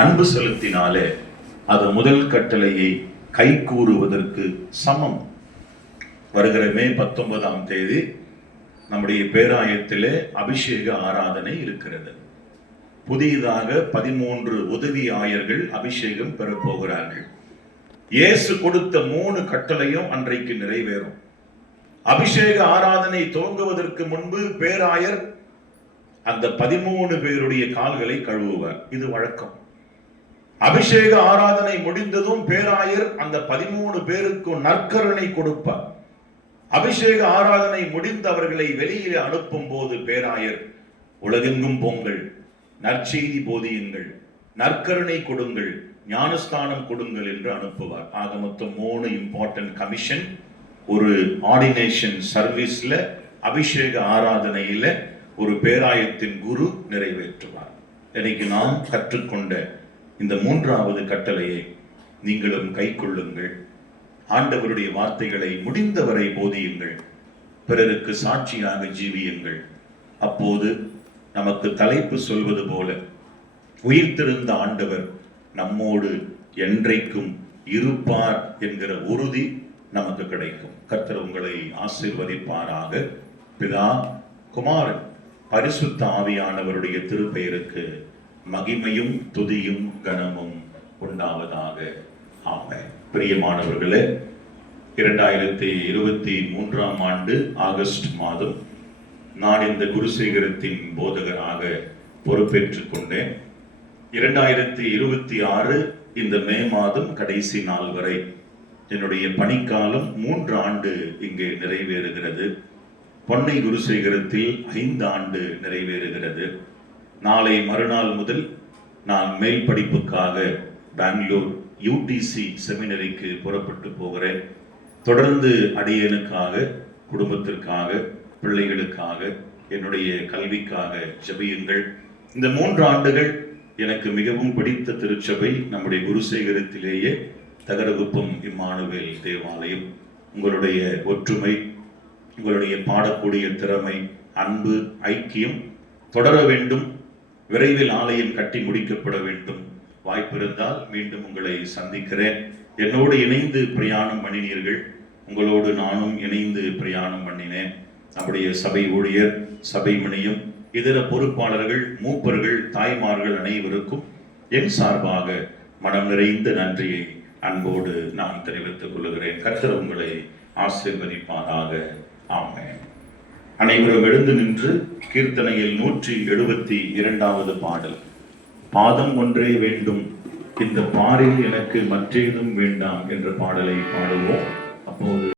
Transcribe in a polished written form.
அன்பு செலுத்தினாலே அது முதல் கட்டளையை கை கூறுவதற்கு சமம். வருகிற மே 19ஆம் தேதி நம்முடைய பேராயத்திலே அபிஷேக ஆராதனை இருக்கிறது. புதியதாக 13 உதவி ஆயர்கள் அபிஷேகம் பெறப்போகிறார்கள். இயேசு கொடுத்த 3 கட்டளையும் அன்றைக்கு நிறைவேறும். அபிஷேக ஆராதனை துவங்குவதற்கு முன்பு பேராயர் அந்த 13 பேருடைய கால்களை கழுவுவார். இது வழக்கம். அபிஷேக ஆராதனை முடிந்ததும் பேராயர் அந்த 13 பேருக்கு நற்கருணை கொடுப்பார். அபிஷேக ஆராதனை முடிந்து அவர்களை வெளியே அனுப்பும் போது பேராயர் உலகெங்கும் போங்கள், நற்செய்தி போதியுங்கள், நற்கருணை கொடுங்கள், ஞானஸ்தானம் கொடுங்கள் என்று அனுப்புவார். ஆக மொத்தம் 3 இம்பார்ட்டன்ட் கமிஷன் ஒரு ஆர்டினேஷன் சர்வீஸ்ல, அபிஷேக ஆராதனையில ஒரு பேராயத்தின் குரு நிறைவேற்றுவார். இன்னைக்கு நாம் கற்றுக்கொண்ட இந்த 3வது கட்டளையை நீங்களும் கை கொள்ளுங்கள். ஆண்டவருடைய வார்த்தைகளை முடிந்தவரை போதியுங்கள், பிறருக்கு சாட்சியாக ஜீவியுங்கள். அப்போது நமக்கு தலைப்பு சொல்வது போல உயிர்த்தெழுந்த ஆண்டவர் நம்மோடு என்றைக்கும் இருப்பார் என்கிற உறுதி நமக்கு கிடைக்கும். கர்த்தர் உங்களை ஆசீர்வதிப்பாராக. பிதா, குமாரன், பரிசுத்த ஆவியானவருடைய திருப்பெயருக்கு மகிமையும் துதியும் கனமும் உண்டாவதாக. ஆமென். பிரியமானவர்களே, 2023ஆம் ஆண்டு ஆகஸ்ட் மாதம் நான் இந்த குருசேகரத்தின் போதகராக பொறுப்பேற்றுக் கொண்டேன். 2026 இந்த மே மாதம் கடைசி நாள் வரை என்னுடைய பணிக்காலம் 3 ஆண்டு இங்கே நிறைவேறுகிறது. பொன்னை குருசேகரத்தில் 5 ஆண்டு நிறைவேறுகிறது. நாளை மறுநாள் முதல் நான் மேல் படிப்புக்காக பெங்களூர் UTC செமினரிக்கு புறப்பட்டு போகிறேன். தொடர்ந்து அடியனுக்காக, குடும்பத்திற்காக, பிள்ளைகளுக்காக, என்னுடைய கல்விக்காக ஜெபியுங்கள். இந்த 3 ஆண்டுகள் எனக்கு மிகவும் பிடித்த திருச்சபை நம்முடைய குருசேகரத்திலேயே தகரகுப்பம் இம்மானுவேல் தேவாலயம். உங்களுடைய ஒற்றுமை, உங்களுடைய பாடக்கூடிய திறமை, அன்பு, ஐக்கியம் தொடர வேண்டும். விரைவில் ஆலயம் கட்டி முடிக்கப்பட வேண்டும். வாய்ப்பிருந்தால் மீண்டும் உங்களை சந்திக்கிறேன். என்னோடு இணைந்து பிரயாணம் பண்ணினீர்கள், உங்களோடு நானும் இணைந்து பிரயாணம் பண்ணினேன். நம்முடைய சபை ஊழியர், சபை மணியம், இதர பொறுப்பாளர்கள், மூப்பர்கள், தாய்மார்கள் அனைவருக்கும் என் சார்பாக மனம் நிறைந்த நன்றியை அன்போடு நான் தெரிவித்துக் கொள்கிறேன். கர்த்தர் உங்களை ஆசீர்வதிப்பாராக. ஆமென். அனைவரும் எழுந்து நின்று கீர்த்தனையில் 172வது பாடல், பாதம் ஒன்றே வேண்டும், இந்த பாரில் எனக்கு மற்றேதும் வேண்டாம் என்ற பாடலை பாடுவோம். அப்போது